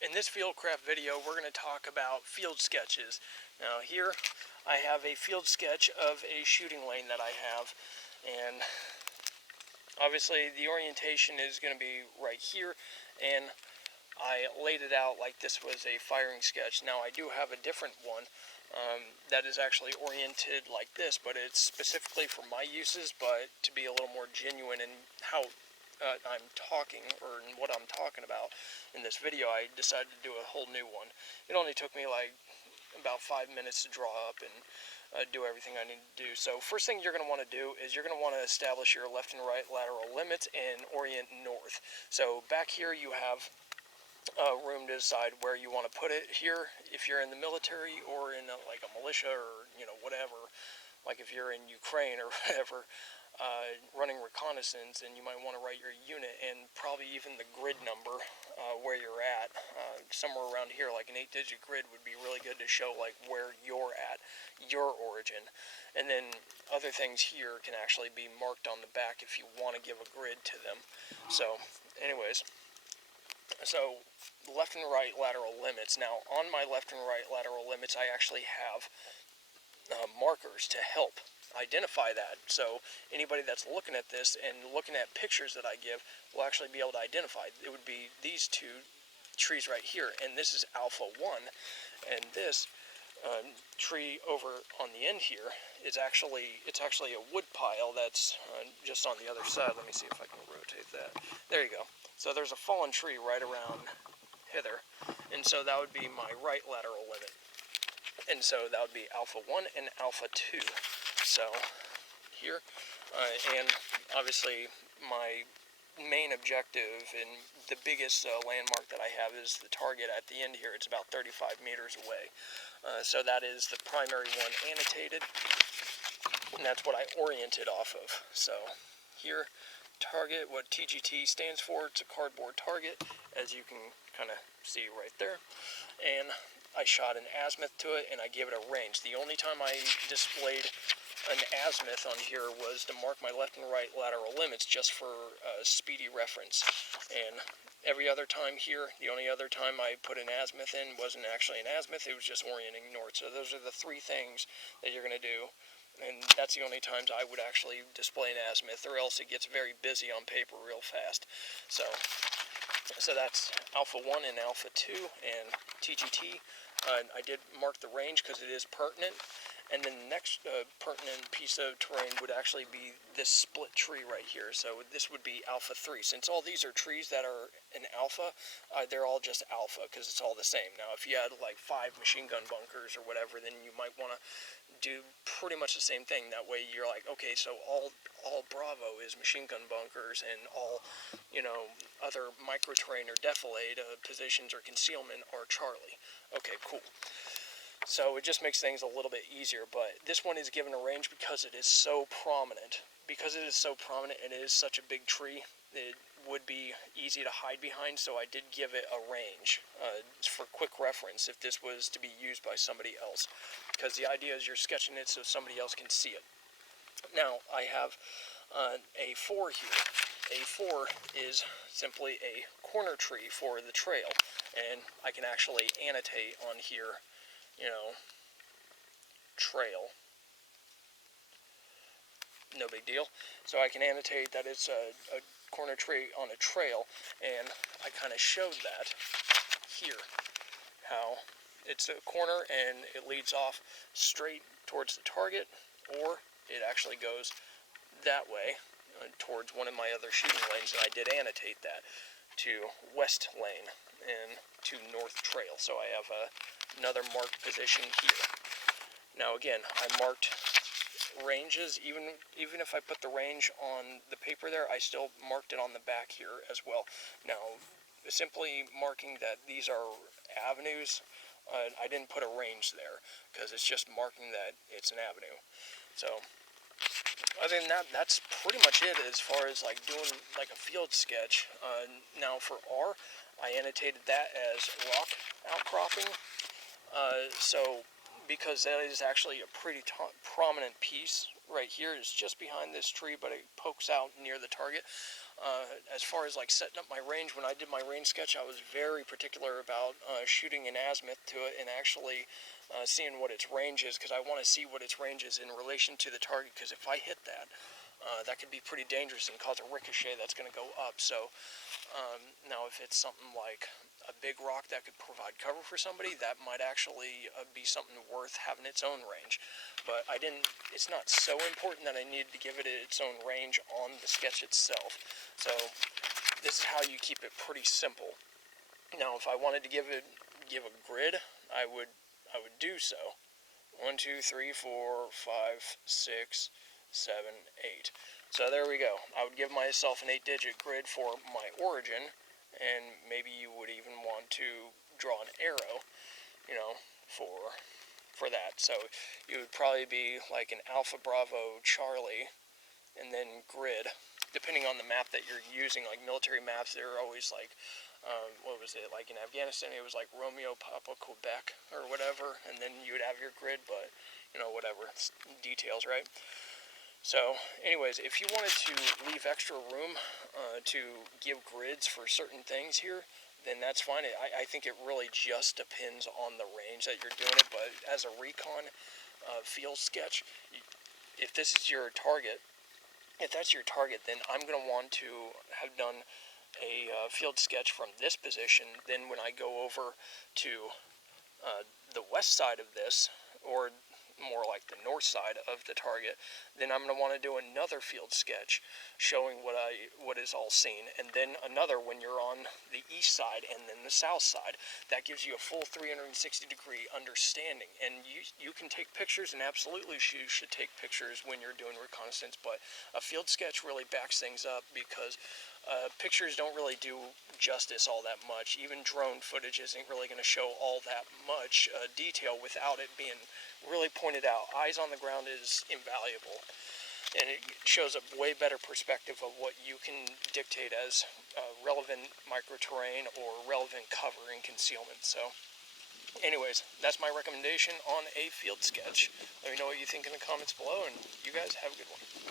In this Fieldcraft video, we're going to talk about field sketches. Now here, I have a field sketch of a shooting lane that I have, and obviously the orientation is going to be right here, and I laid it out like this was a firing sketch. Now I do have a different one that is actually oriented like this, but it's specifically for my uses, but to be a little more genuine in how I'm talking, or in what I'm talking about in this video, I decided to do a whole new one. It only took me like about 5 minutes to draw up and do everything I need to do. So first thing you're going to want to do is you're going to want to establish your left and right lateral limits and orient north. So back here you have room to decide where you want to put it. Here, if you're in the military or in like a militia or whatever, like if you're in Ukraine or whatever, running reconnaissance, and you might want to write your unit and probably even the grid number where you're at. Somewhere around here, like an 8-digit grid would be really good to show like where you're at, your origin. And then other things here can actually be marked on the back if you want to give a grid to them. So anyways, so left and right lateral limits. Now on my left and right lateral limits, I actually have markers to help identify that. So anybody that's looking at this and looking at pictures that I give will actually be able to identify. It would be these two trees right here, and this is Alpha 1, and this tree over on the end here is actually a wood pile that's just on the other side. Let me see if I can rotate that. There you go. So there's a fallen tree right around hither, and so that would be my right lateral limit. And so that would be Alpha 1 and Alpha 2. So here, and obviously my main objective and the biggest landmark that I have is the target at the end here. It's about 35 meters away. So that is the primary one annotated, and that's what I oriented off of. So here, target, what TGT stands for, it's a cardboard target, as you can kind of see right there. And I shot an azimuth to it, and I gave it a range. The only time I displayed an azimuth on here was to mark my left and right lateral limits, just for speedy reference. And every other time here, the only other time I put an azimuth in wasn't actually an azimuth, it was just orienting north. So those are the three things that you're going to do. And that's the only times I would actually display an azimuth, or else it gets very busy on paper real fast. So that's Alpha 1 and Alpha 2 and TGT. I did mark the range because it is pertinent. And then the next pertinent piece of terrain would actually be this split tree right here. So this would be Alpha 3. Since all these are trees that are an alpha, they're all just alpha because it's all the same. Now if you had like 5 machine gun bunkers or whatever, then you might want to do pretty much the same thing. That way you're like, okay, so all Bravo is machine gun bunkers, and all other micro terrain or defilade positions or concealment are Charlie. Okay, cool. So it just makes things a little bit easier, but this one is given a range because it is so prominent. Because it is so prominent and it is such a big tree, it would be easy to hide behind, so I did give it a range for quick reference if this was to be used by somebody else. Because the idea is you're sketching it so somebody else can see it. Now, I have a 4 here. A 4 is simply a corner tree for the trail, and I can actually annotate on here, trail. No big deal. So I can annotate that it's a corner tree on a trail, and I kind of showed that here, how it's a corner and it leads off straight towards the target, or it actually goes that way towards one of my other shooting lanes, and I did annotate that to west lane and to north trail. So I have another marked position here. Now again, I marked ranges. Even if I put the range on the paper there, I still marked it on the back here as well. Now, simply marking that these are avenues, I didn't put a range there because it's just marking that it's an avenue. So other than that, that's pretty much it as far as like doing like a field sketch. Now for R, I annotated that as rock outcropping. So because that is actually a pretty prominent piece right here, is just behind this tree, but it pokes out near the target. As far as like setting up my range, when I did my range sketch, I was very particular about shooting an azimuth to it and actually seeing what its range is, because I want to see what its range is in relation to the target, because if I hit that, that could be pretty dangerous and cause a ricochet that's going to go up. So now if it's something like a big rock that could provide cover for somebody, that might actually be something worth having its own range. But it's not so important that I needed to give it its own range on the sketch itself. So this is how you keep it pretty simple. Now if I wanted to give a grid, I would do so. 1, 2, 3, 4, 5, 6, 7, 8. So there we go. I would give myself an 8-digit grid for my origin, and maybe you would even want to draw an arrow, for that. So you would probably be like an Alpha Bravo Charlie, and then grid, depending on the map that you're using. Like military maps, they're always like, what was it, like in Afghanistan, it was like Romeo Papa Quebec or whatever, and then you would have your grid, but, whatever, it's details, right? So, anyways, if you wanted to leave extra room to give grids for certain things here, then that's fine. I think it really just depends on the range that you're doing it, but as a recon field sketch, if this is your target, if that's your target, then I'm going to want to have done a field sketch from this position. Then when I go over to the west side of this, or more like the north side of the target, then I'm going to want to do another field sketch showing what is all seen, and then another when you're on the east side and then the south side. That gives you a full 360-degree understanding, and you can take pictures, and absolutely you should take pictures when you're doing reconnaissance, but a field sketch really backs things up, because pictures don't really do justice all that much. Even drone footage isn't really going to show all that much detail without it being really pointed out. Eyes on the ground is invaluable, and it shows a way better perspective of what you can dictate as relevant microterrain or relevant cover and concealment. So anyways, that's my recommendation on a field sketch. Let me know what you think in the comments below, and you guys have a good one.